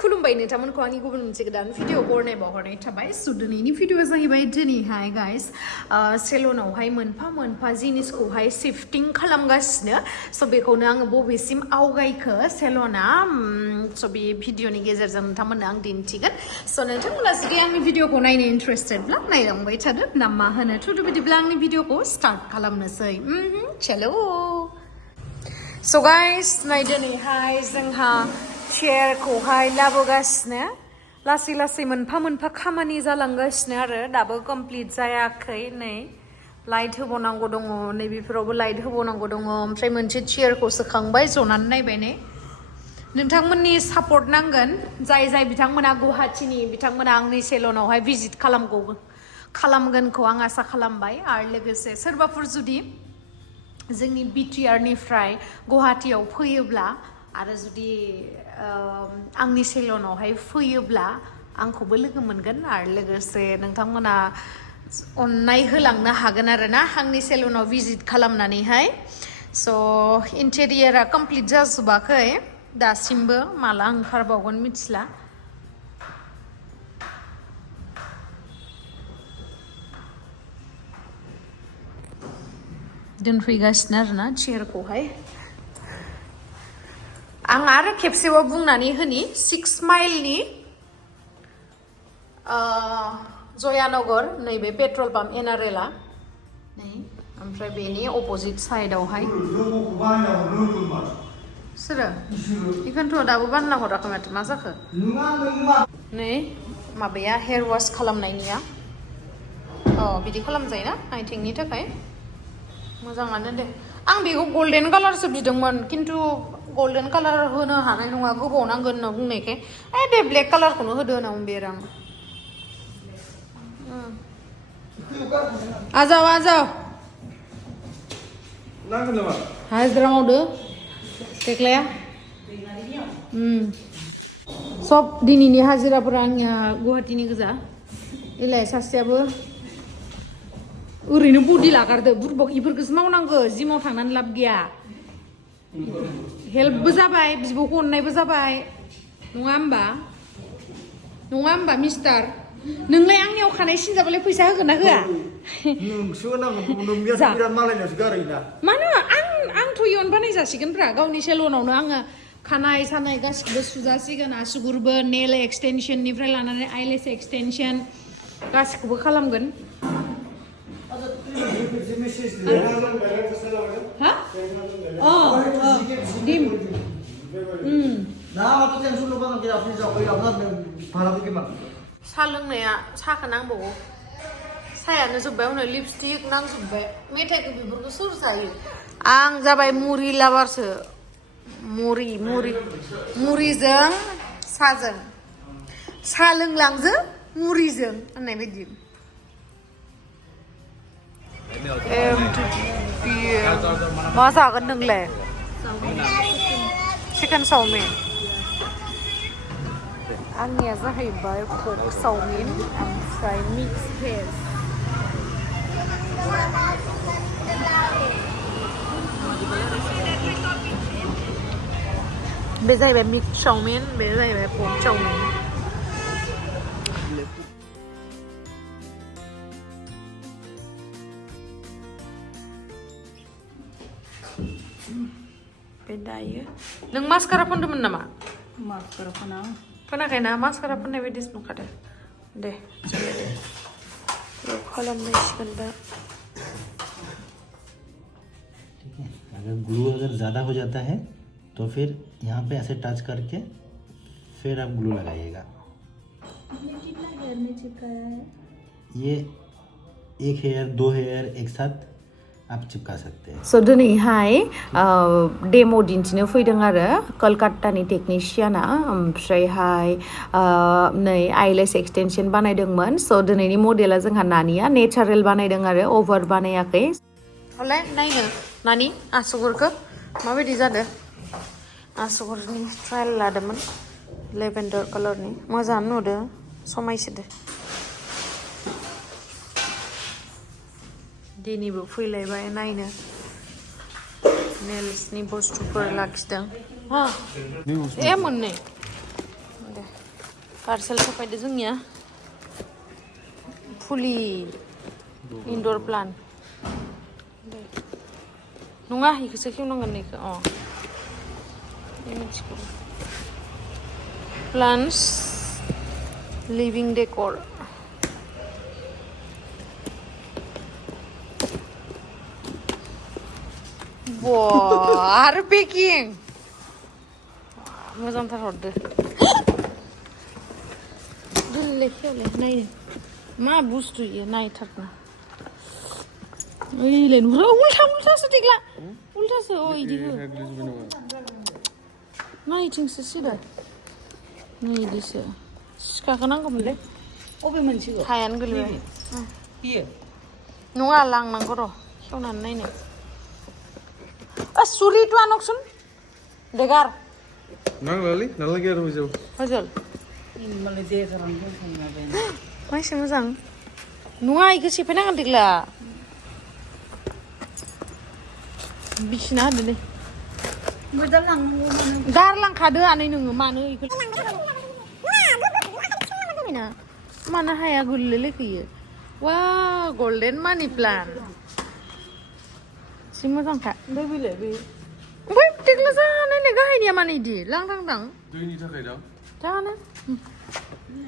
खुलुमबाय नोंथांमोनखौ आंनि गुबुन मोनसे गोदान भिडिअ बरनायबावहरनाय थाबाय स' दिनैनि भिडिअआ जाहैबाय दिनैहाय गाइस सेलुनावहाय मोनफा मोनफा जिनिसखौहाय शिफ्टिं खालामगासिनो स' बेखौनो आङो बबेसिम आवगायखो सेलुना स' बे भिडिअनि गेजेरजों नोंथांमोननो आं दिन्थिगोन स' नोंथांमोना जुदि आंनि भिडिअखौ नायनो इन्टारेस्टेडब्ला नायलांबाय थादो ना मा होनो थुदो बिदिब्ला आंनि भिडिअखौ स्टार्ट खालामनोसै चलो स' गाइस नाय दिनैहाय जोंहा चेयारखौहाय लाबोगासिनो लासै लासै मोनफा मोनफा खामानि जालांगासिनो आरो दाबो कमप्लिट जायाखै नै लाइट होबावनांगौ दङ नैबेफोरावबो लाइट होबावनांगौ दङ ओमफ्राय मोनसे चेयारखौ सोखांबाय जनानै नायबाय नै नोंथांमोननि सापर्ट नांगोन जाय जाय बिथांमोना गुवाहाटीनि बिथांमोना आंनि सेलुनावहाय भिजिट खालामगोनखौ आं आसा खालामबाय आरो लोगोसे सोरबाफोर जुदि जोंनि बिटिआरनिफ्राय गुवाहाटीयाव फैयोब्ला आरो जुदि आंनि सेलुनावहाय फैयोब्ला आंखौबो लोगो मोनगोन आरो लोगोसे नोंथांमोना अननाय होलांनो हागोन आरो ना आंनि सेलुनाव भिजिट खालामनानैहाय स' इन्टेरियरा कमप्लिट जाजोबाखै दासिमबो माला ओंखारबावगोन मिथिला दोनफैगासिनो आरोना चेयारखौहाय आं आरो खेबसेबाव बुंनानै होनि 6 माइलनि जयानगर नैबे पेट्रल पाम्प एनआरएलआ नै ओमफ्राय बेनि अपोजिट साइडआवहाय सोरो बेखौनोथ' दाबो बानायना हराखै माथो मा जाखो नै माबाया हेयार वाश खालामनायनिया बिदि खालामजायोना आथिंनि थाखाय मोजाङानो दे आं बेखौ गल्डेन कालारसो बिदोंमोन खिन्थु गल्डेन कालार होनो हानाय नङा गोबाव नांगोन होनना बुंनायखाय दे ब्लेक कालारखौनो होदो होनना बुंबाय आरो आं आजाव हाजिरा मावदो देख्लाया सब दिनैनि हाजिराफोरा आंनिया गुवाहाटीनि गोजा एलाय सासेयाबो ओरैनो बडि लागारदो बुरबक इफोरखौसो मावनांगौ जिमाव थांनानै लाब गैया हेल्पबो जाबाय बिब'खौ अननायबो जाबाय नङा होमबा मिस्टार नोंलाय आंनियाव खानाय सिनजाबालाय फैसा होगोन ना होआ मानो आंथ' इयावनो बानाय जासिगोनफ्रा गावनि सेलुनावनो आङो खानाय सानाय गासिखौबो सुजासिगोन आसुगुरबो नेल एक्सटेनसननिफ्राय लानानै आइलेस एक्सटेनसन गासिखौबो खालामगोन साहा लोंनाया साहाखौ नांबावगौ साहायानो जोब्बाय उनाव लिपस्टिक नांजोब्बाय मेथाइखौ बेफोरखौ सोर जायो आं जाबाय मुरि लाबारसो मुरिजों साहाजों साहा लोंलांजों मुरिजों होननाय बायदि मा जागोन नोंलाय चिकेन चावमिन आंनिया जाहैबाय पक चावमिन ओमफ्राय मिक्स भेज बे जाहैबाय मिक्स चावमिन बे जाहैबाय पक चावमिन दायो नों मास्कारा फोनदोंमोन नामा मास्कारा फोनाखैना मास्कारा फोननाय बायदिसो नुखादों दे खालामनांसिगोन दा ठीक है अगर ग्लू अगर ज़्यादा हो जाता है तो फिर यहाँ पे ऐसे टच करके फिर आप ग्लू लगाइएगा ये एक हेयर 2 हेयर एक साथ आप चिपका सकते हैं स' दिनैहाय डेम' दिन्थिनो फैदों आरो कलकातानि टेकनिशियाना ओमफ्रायहाय नै आइलेस एक्सटेनसन बानायदोंमोन स' दिनैनि मडेला जोंहा नानिया नेचारेल बानायदों आरो अभार बानायाखै हलाय नायनो नानि आसुगुरखौ माबायदि जादों आसुगुरनि ट्रायल लादोंमोन लेभेन्डार कालारनि मोजाङानो नुदों समायसोदो दिनैबो फैलायबाय नायनो नेल्सनि बुस्थुफोर लाखिदों मोननै दे पार्सेल सफायदो जोंनिया फुलि इनडोर प्लान्ट नङा इखौसो खेवनांगोन इखो मिथिगौ प्लान्ट्स लिविं डेकोर आरो पेकिं मोजांथार हरदो गोरलै खेवले नायनो मा बुस्थु इयो नायथारना ओइलाय नुरा उल्थासो देग्ला उल्थासो इदिखो नायथिंसो सिदा नै इदिसो सिखाखौ नांगौमोनलै अबे मोनसेखौ हायानो गोलैबाय बियो नङा लांनांगौ र' खेवनानै नायनो सुरि तू आनकसुन देगार नांलालै नालागे आरो होजाव हजल माने देगारांखौ संनाबे मानसि मोजां नङा इखौ सेफायनांगोन देग्ला बिसिना होदो दे मोजां लांनांगौ गारलांखादो आनै नोङो मानो इखौ मानो हाया गोलैलाय फैयो वा गल्डेन मानि प्लान्ट जि मोजांखा ओमफ्राय बेलाय बे ओमफ्राय देग्ला जानायलाय गाहायनिया मानो इदि लांदां दैनि थाखाय दा जानो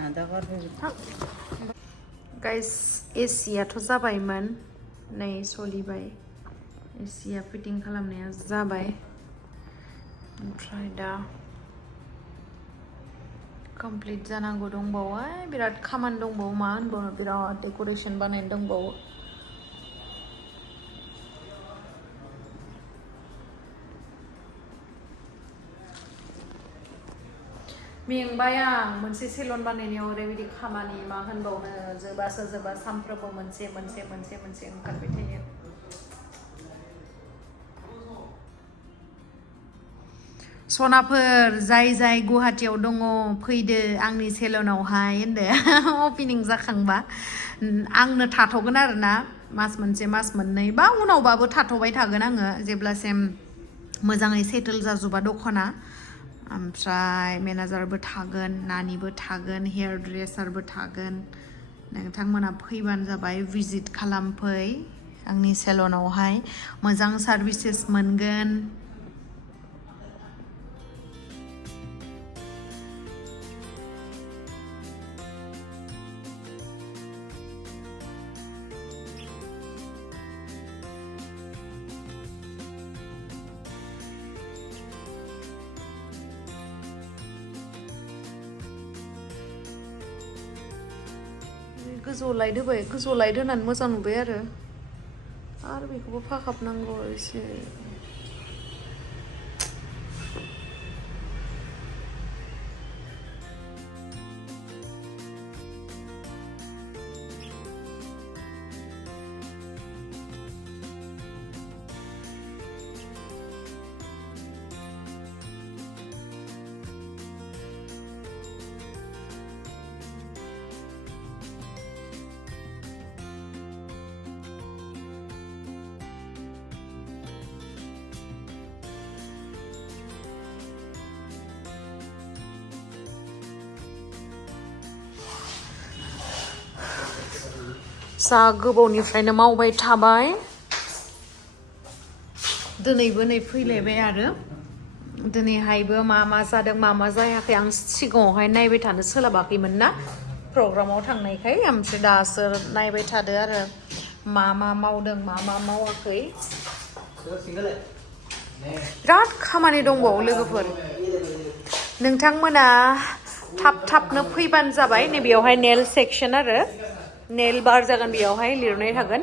आदा गारबाय गाइस एसियाथ' जाबायमोन नै सलिबाय एसिया फिटिं खालामनाया जाबाय ओमफ्राय दा कमप्लिट जानांगौ दंबावो बिराद खामानि दंबावो मा होनबावनो बिराद डेकोरेशन बानायनो दंबावो मेंबाय आं मोनसे सेलुन बानायनायाव ओरैबायदि खामानि मा होनबावनो जोबासो जोबा सानफ्रोमबो मोनसे ओंखारबाय थायो सनाफोर जाय गुवाहाटीयाव दङ फैदो आंनि सेलुनावहाय होनदो अपेनिं जाखांबा आंनो थाथ'गोन आरोना मास मोनसे मास मोननै बा उनावबाबो थाथ'बाय थागोन आङो जेब्लासिम मोजाङै सेटल जाजोबा दखाना ओमफ्राय मेनेजारबो थागोन नानिबो थागोन हेयार ड्रेसारबो थागोन नोंथांमोना फैबानो जाबाय भिजिट खालामफै आंनि सेलुनावहाय मोजां सार्भिसेस मोनगोन गोजौ लाइट होबाय गोजौ लाइट होनानै मोजां नुबाय आरो बेखौबो फाखाबनांगौ एसे जा गोबावनिफ्रायनो मावबाय थाबाय दिनैबो नै फैलायबाय आरो दिनैहायबो मा जादों मा जायाखै आं सिगाङावहाय नायबाय थानो सोलाबाखैमोन ना प्रग्रामाव थांनायखाय ओमफ्राय दासो नायबाय थादो आरो मा मावदों मा मावाखै बिराद खामानि दंबावो लोगोफोर नोंथांमोना थाबनो फैबानो जाबाय नैबेयावहाय नेल सेक्सन आरो नेल बार जागोन बेयावहाय लिरनाय थागोन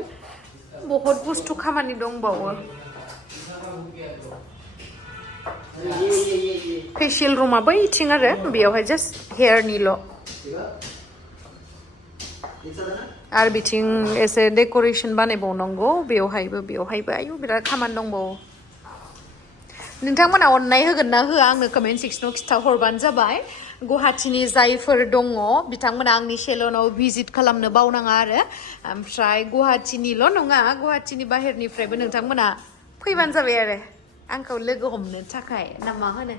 बहुत बुस्थु खामानि दंबावो फेशियल रुमा बैथिं आरो बेयावहाय जास्ट हेयारनिल' आरो बिथिं एसे डेकोरेशन बानायबावनांगौ बेवहायबो आयु बिराद खामानि दंबावो नोंथांमोना अननाय होगोन ना होआ आंनो कमेन्ट सेक्सनाव खिथाहरबानो जाबाय गुवाहाटीनि जायफोर दङ बिथांमोना आंनि सेलुनाव भिजिट खालामनो बावनाङा आरो ओमफ्राय गुवाहाटीनिल' नङा गुवाहाटीनि बाहेरनिफ्रायबो नोंथांमोना फैबानो जाबाय आरो आंखौ लोगो हमनो थाखाय ना मा होनो